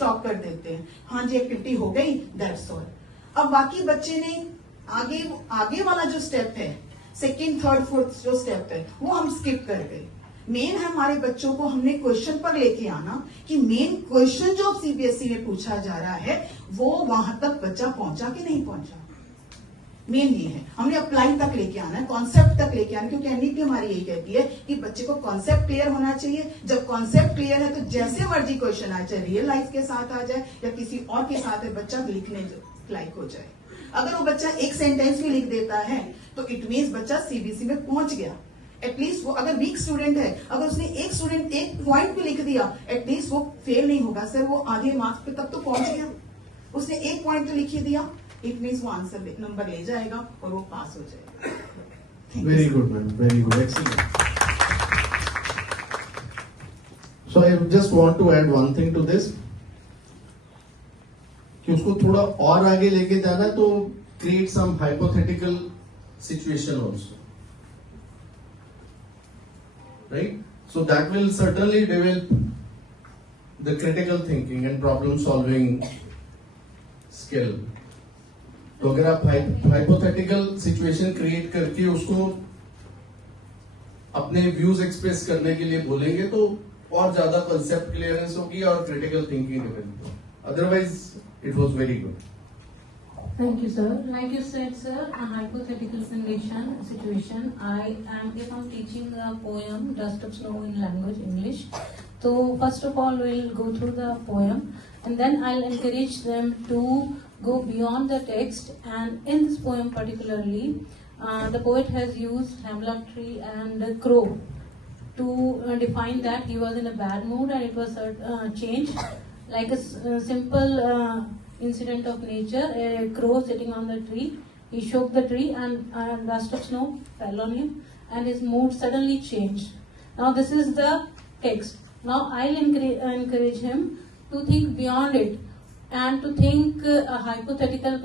Stop कर देते हैं, हाँ जी एक्टिविटी हो गई, दैट्स ऑल। अब बाकी बच्चे ने आगे वाला जो स्टेप है, सेकेंड थर्ड फोर्थ जो स्टेप है, वो हम स्किप कर गए। मेन है हमारे बच्चों को हमने क्वेश्चन पर लेके आना कि मेन क्वेश्चन जो सीबीएसई में पूछा जा रहा है वो वहां तक बच्चा पहुंचा कि नहीं पहुंचा। मेन ये है, हमने अप्लाई तक लेके आना है, कॉन्सेप्ट तक लेके आना है, क्योंकि एनईपी हमारी यही कहती है कि बच्चे को कॉन्सेप्ट क्लियर होना चाहिए। जब कॉन्सेप्ट क्लियर है तो जैसे मर्जी क्वेश्चन आ जाए, रियल लाइफ के साथ आ जाए या किसी और के साथ है, बच्चा लिखने लायक हो जाए। अगर वो बच्चा एक सेंटेंस भी लिख देता है तो इट मीन्स बच्चा सीबीएसई में पहुंच गया। एटलीस्ट वो अगर वीक स्टूडेंट है, अगर उसने एक पॉइंट भी लिख दिया, एटलीस्ट वो फेल नहीं होगा सर, वो आधे मार्क्स पे तक तो पहुंच गया। उसने एक पॉइंट तो लिख ही दिया, इट मीन्स वो आंसर नंबर ले जाएगा और वो पास हो जाएगा। Very good ma'am, very good, excellent. So I just want to add one thing to this, कि उसको थोड़ा और आगे लेके जाना तो create some hypothetical situation also, right? So that will certainly develop the critical thinking and problem solving skill. तो अगर आप हाइपोथेटिकल सिचुएशन क्रिएट करके उसको अपने व्यूज एक्सप्रेस करने के लिए बोलेंगे तो और ज्यादा कंसेप्ट क्लियरेंस होगी और क्रिटिकल थिंकिंग डेवलप होगी। Otherwise it was very good. Thank you, sir. Like you said, sir, a hypothetical situation. If I'm teaching a poem, Dust of Snow in language English, so first of all we'll go through the poem, and then I'll encourage them to go beyond the text. And in this poem particularly, the poet has used hemlock tree and a crow to define that he was in a bad mood and it was changed, like a simple incident of nature. A crow sitting on the tree, he shook the tree and dust of snow fell on him and his mood suddenly changed. Now this is the text. Now I'll encourage him to think beyond it and to think a hypothetical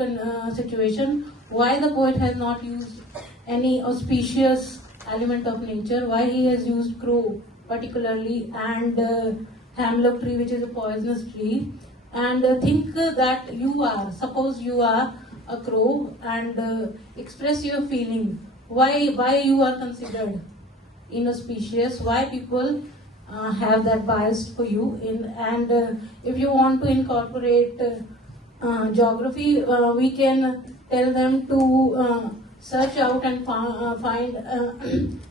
situation, why the poet has not used any auspicious element of nature, why he has used crow particularly and hemlock tree, which is a poisonous tree. And think that suppose you are a crow and express your feeling, why you are considered inauspicious, why people have that bias for you. And if you want to incorporate geography, we can tell them to search out and find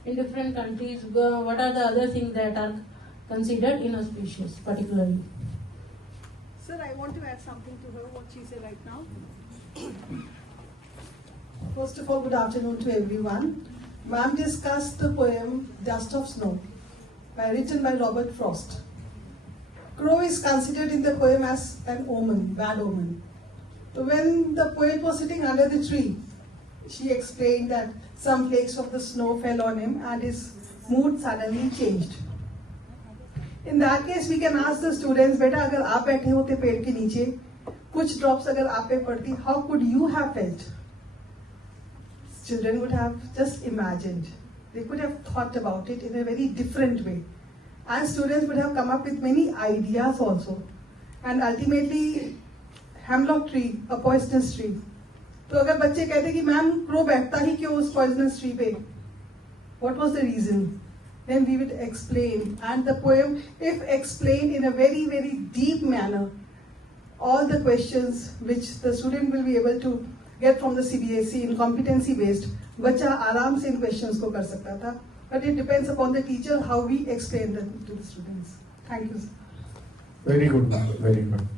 in different countries what are the other things that are considered inauspicious particularly. Sir, I want to add something to her, what she said right now. First of all, good afternoon to everyone. Ma'am discussed the poem Dust of Snow, written by Robert Frost. Crow is considered in the poem as an omen, bad omen. So when the poet was sitting under the tree, she explained that some flakes of the snow fell on him and his mood suddenly changed. In that case, we can ask the students, बेटा अगर आप बैठे होते पेड़ के नीचे, कुछ drops अगर आप पे पड़ती, how could you have felt? Children would have just imagined. They could have thought about it in a very different way. And students would have come up with many ideas also. And ultimately, hemlock tree, a poisonous tree. तो अगर बच्चे कहते कि ma'am crow बैठता ही क्यों उस poisonous tree पे? What was the reason? Then we would explain, and the poem, if explained in a very, very deep manner, all the questions which the student will be able to get from the CBSE in competency based, बच्चा आराम से इन questions को कर सकता था. But it depends upon the teacher how we explain them to the students. Thank you, sir. Very good, very good.